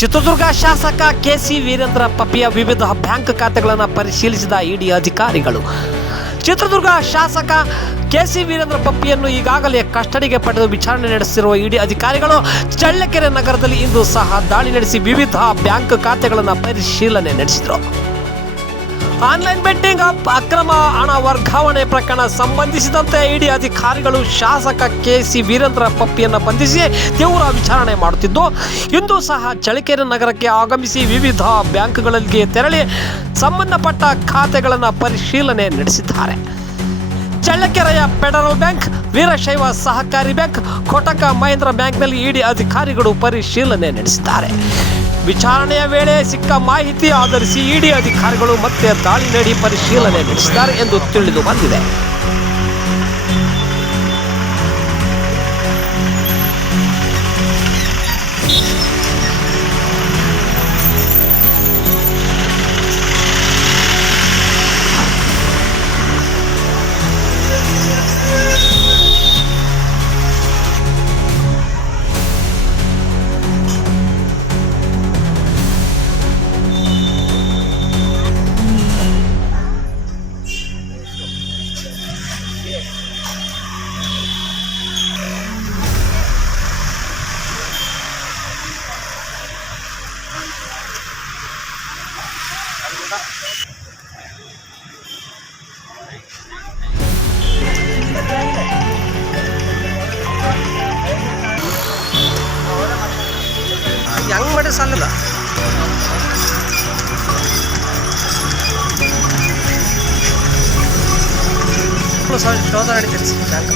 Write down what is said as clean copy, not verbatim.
ಚಿತ್ರದುರ್ಗ ಶಾಸಕ ಕೆಸಿ ವೀರೇಂದ್ರ ಪಪ್ಪಿಯ ವಿವಿಧ ಬ್ಯಾಂಕ್ ಖಾತೆಗಳನ್ನು ಪರಿಶೀಲಿಸಿದ ಇಡಿ ಅಧಿಕಾರಿಗಳು. ಚಿತ್ರದುರ್ಗ ಶಾಸಕ ಕೆಸಿ ವೀರೇಂದ್ರ ಪಪ್ಪಿಯನ್ನು ಈಗಾಗಲೇ ಕಸ್ಟಡಿಗೆ ಪಡೆದು ವಿಚಾರಣೆ ನಡೆಸಿರುವ ಇಡಿ ಅಧಿಕಾರಿಗಳು ಚಳ್ಳಕೆರೆ ನಗರದಲ್ಲಿ ಇಂದು ಸಹ ದಾಳಿ ನಡೆಸಿ ವಿವಿಧ ಬ್ಯಾಂಕ್ ಖಾತೆಗಳನ್ನು ಪರಿಶೀಲನೆ ನಡೆಸಿದರು. ಆನ್ಲೈನ್ ಬೆಟ್ಟಿಂಗ್ ಅಕ್ರಮ ಹಣ ವರ್ಗಾವಣೆ ಪ್ರಕರಣ ಸಂಬಂಧಿಸಿದಂತೆ ಇಡಿ ಅಧಿಕಾರಿಗಳು ಶಾಸಕ ಕೆಸಿ ವೀರೇಂದ್ರ ಪಪ್ಪಿಯನ್ನು ಬಂಧಿಸಿ ತೀವ್ರ ವಿಚಾರಣೆ ಮಾಡುತ್ತಿದ್ದು, ಇಂದು ಸಹ ಚಳ್ಳಕೆರೆ ನಗರಕ್ಕೆ ಆಗಮಿಸಿ ವಿವಿಧ ಬ್ಯಾಂಕ್ಗಳಿಗೆ ತೆರಳಿ ಸಂಬಂಧಪಟ್ಟ ಖಾತೆಗಳನ್ನು ಪರಿಶೀಲನೆ ನಡೆಸಿದ್ದಾರೆ. ಚಳ್ಳಕೆರೆಯ ಫೆಡರಲ್ ಬ್ಯಾಂಕ್, ವೀರಶೈವ ಸಹಕಾರಿ ಬ್ಯಾಂಕ್, ಕೋಟಕ ಮಹೇಂದ್ರ ಬ್ಯಾಂಕ್ನಲ್ಲಿ ಇಡಿ ಅಧಿಕಾರಿಗಳು ಪರಿಶೀಲನೆ ನಡೆಸಿದ್ದಾರೆ. ವಿಚಾರಣೆಯ ವೇಳೆ ಸಿಕ್ಕ ಮಾಹಿತಿ ಆಧರಿಸಿ ಇಡಿ ಅಧಿಕಾರಿಗಳು ಮತ್ತೆ ದಾಳಿ ನೀಡಿ ಪರಿಶೀಲನೆ ನಡೆಸಿದ್ದಾರೆ ಎಂದು ತಿಳಿದು ಬಂದಿದೆ. ಹೆಂಗ್ ಮಾಡಿ ಸಣ್ಣದ ಶೋಧ ನಡೀತೀರಿ ಬ್ಯಾಂಕ್